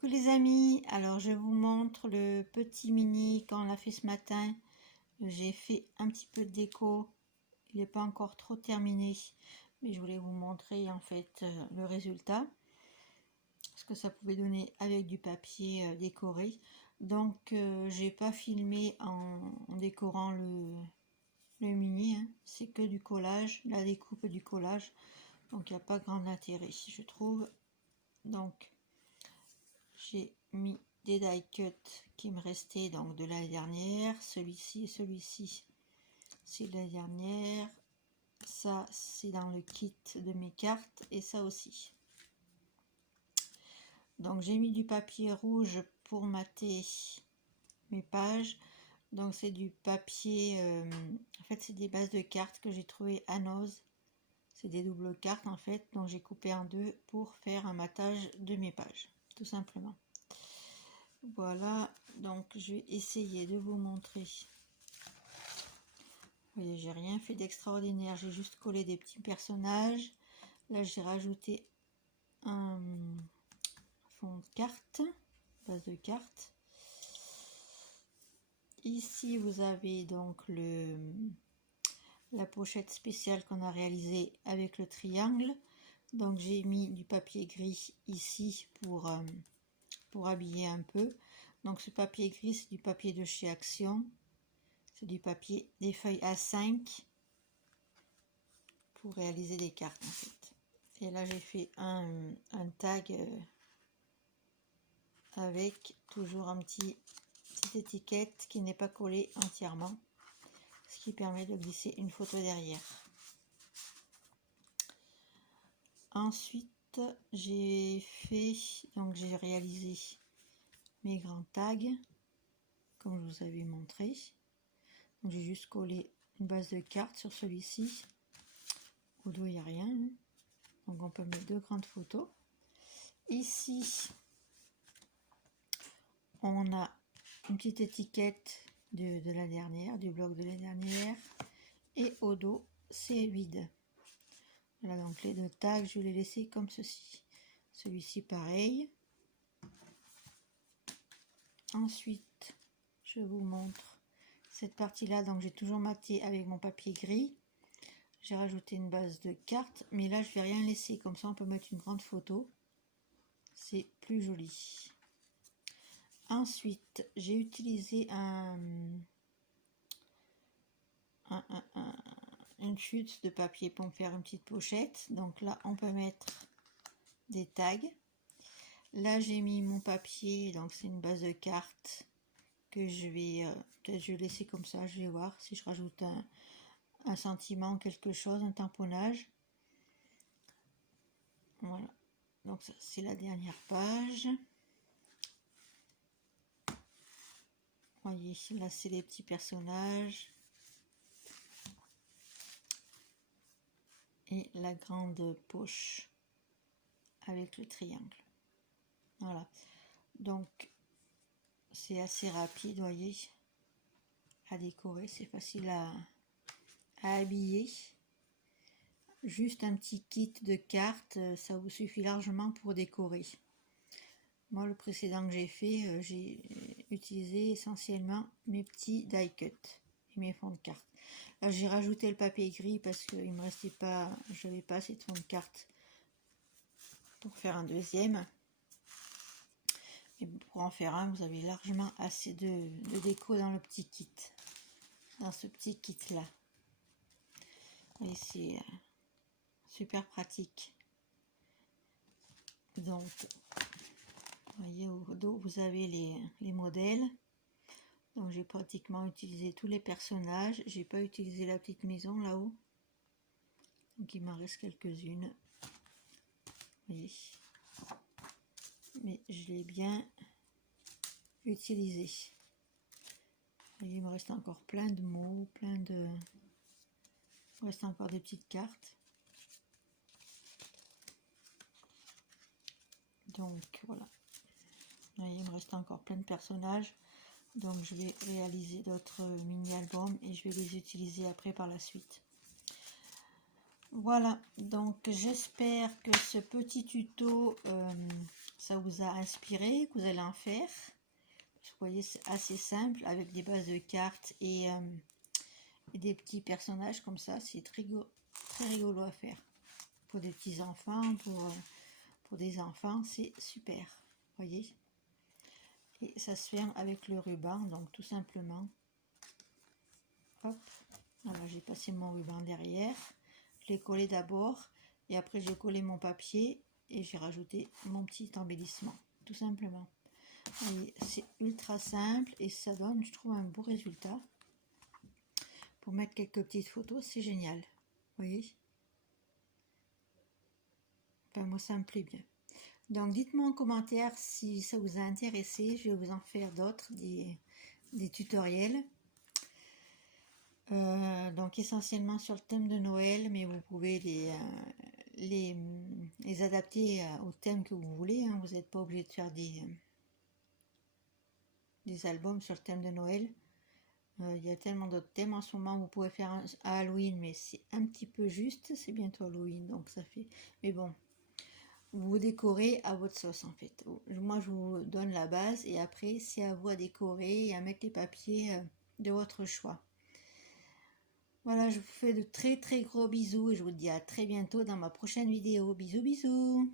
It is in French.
Coucou les amis, alors je vous montre le petit mini qu'on l'a fait ce matin. J'ai fait un petit peu de déco, il n'est pas encore trop terminé, mais je voulais vous montrer en fait le résultat, ce que ça pouvait donner avec du papier décoré. Donc j'ai pas filmé en décorant le mini, hein. C'est que du collage, la découpe du collage, donc il n'y a pas grand intérêt je trouve. Donc j'ai mis des die cut qui me restaient donc de l'année dernière, celui-ci et celui-ci c'est de l'année dernière, ça c'est dans le kit de mes cartes et ça aussi. Donc j'ai mis du papier rouge pour mater mes pages, donc c'est du papier, en fait c'est des bases de cartes que j'ai trouvé à Noz, c'est des doubles cartes en fait, donc j'ai coupé en deux pour faire un matage de mes pages tout simplement. Voilà, donc je vais essayer de vous montrer. Vous voyez, j'ai rien fait d'extraordinaire, j'ai juste collé des petits personnages. Là, j'ai rajouté un fond de carte, base de carte. Ici, vous avez donc la pochette spéciale qu'on a réalisée avec le triangle. Donc, j'ai mis du papier gris ici pour habiller un peu. Donc ce papier gris, c'est du papier de chez Action. C'est du papier, des feuilles A5 pour réaliser des cartes en fait. Et là j'ai fait un tag avec toujours petite étiquette qui n'est pas collée entièrement, ce qui permet de glisser une photo derrière. Ensuite j'ai réalisé mes grands tags comme je vous avais montré. J'ai juste collé une base de cartes sur celui-ci. Au dos il n'y a rien, hein. Donc on peut mettre deux grandes photos. Ici on a une petite étiquette de la dernière, du blog de la dernière, et au dos c'est vide. Voilà, donc les deux tags je vais les laisser comme ceci. Celui-ci pareil. Ensuite je vous montre cette partie là, donc j'ai toujours maté avec mon papier gris. J'ai rajouté une base de cartes, mais là je vais rien laisser, comme ça on peut mettre une grande photo, c'est plus joli. Ensuite j'ai utilisé une chute de papier pour me faire une petite pochette. Donc là on peut mettre des tags. Là j'ai mis mon papier, donc c'est une base de cartes que je vais peut-être je vais laisser comme ça, je vais voir si je rajoute un sentiment, quelque chose, un tamponnage. Voilà, donc ça c'est la dernière page. Vous voyez, là c'est les petits personnages. Et la grande poche avec le triangle. Voilà, donc c'est assez rapide, vous voyez, à décorer, c'est facile à habiller. Juste un petit kit de cartes, ça vous suffit largement pour décorer. Moi le précédent que j'ai fait, j'ai utilisé essentiellement mes petits die cut et mes fonds de cartes. Là j'ai rajouté le papier gris parce qu'il me restait pas, je n'avais pas assez de fonds de cartes pour faire un deuxième. Et pour en faire un, vous avez largement assez de déco dans le petit kit, dans ce petit kit là. Et c'est super pratique. Donc vous voyez, au dos vous avez les modèles. Donc j'ai pratiquement utilisé tous les personnages, j'ai pas utilisé la petite maison là-haut, donc il m'en reste quelques-unes, vous voyez, mais je l'ai bien utilisé. Vous voyez, il me reste encore plein de mots, il me reste encore des petites cartes. Donc voilà, vous voyez, il me reste encore plein de personnages, donc je vais réaliser d'autres mini-albums et je vais les utiliser après par la suite. Voilà, donc j'espère que ce petit tuto, ça vous a inspiré, que vous allez en faire. Vous voyez, c'est assez simple avec des bases de cartes et des petits personnages comme ça. C'est très rigolo à faire. Pour des petits enfants, pour des enfants, c'est super. Voyez. Et ça se ferme avec le ruban, donc tout simplement. Hop. Alors j'ai passé mon ruban derrière. Je l'ai collé d'abord et après j'ai collé mon papier et j'ai rajouté mon petit embellissement. Tout simplement. C'est ultra simple et ça donne, je trouve, un beau résultat. Pour mettre quelques petites photos, c'est génial. Vous voyez? Enfin, moi, ça me plaît bien. Donc, dites-moi en commentaire si ça vous a intéressé. Je vais vous en faire d'autres, des tutoriels. Donc, essentiellement sur le thème de Noël, mais vous pouvez les adapter au thème que vous voulez. Hein. Vous n'êtes pas obligé de faire des albums sur le thème de Noël. Il y a tellement d'autres thèmes en ce moment. Vous pouvez faire un à Halloween, mais c'est un petit peu juste. C'est bientôt Halloween, donc ça fait... Mais bon, vous décorez à votre sauce en fait. Moi, je vous donne la base et après, c'est à vous à décorer et à mettre les papiers de votre choix. Voilà, je vous fais de très gros bisous et je vous dis à très bientôt dans ma prochaine vidéo. Bisous, bisous!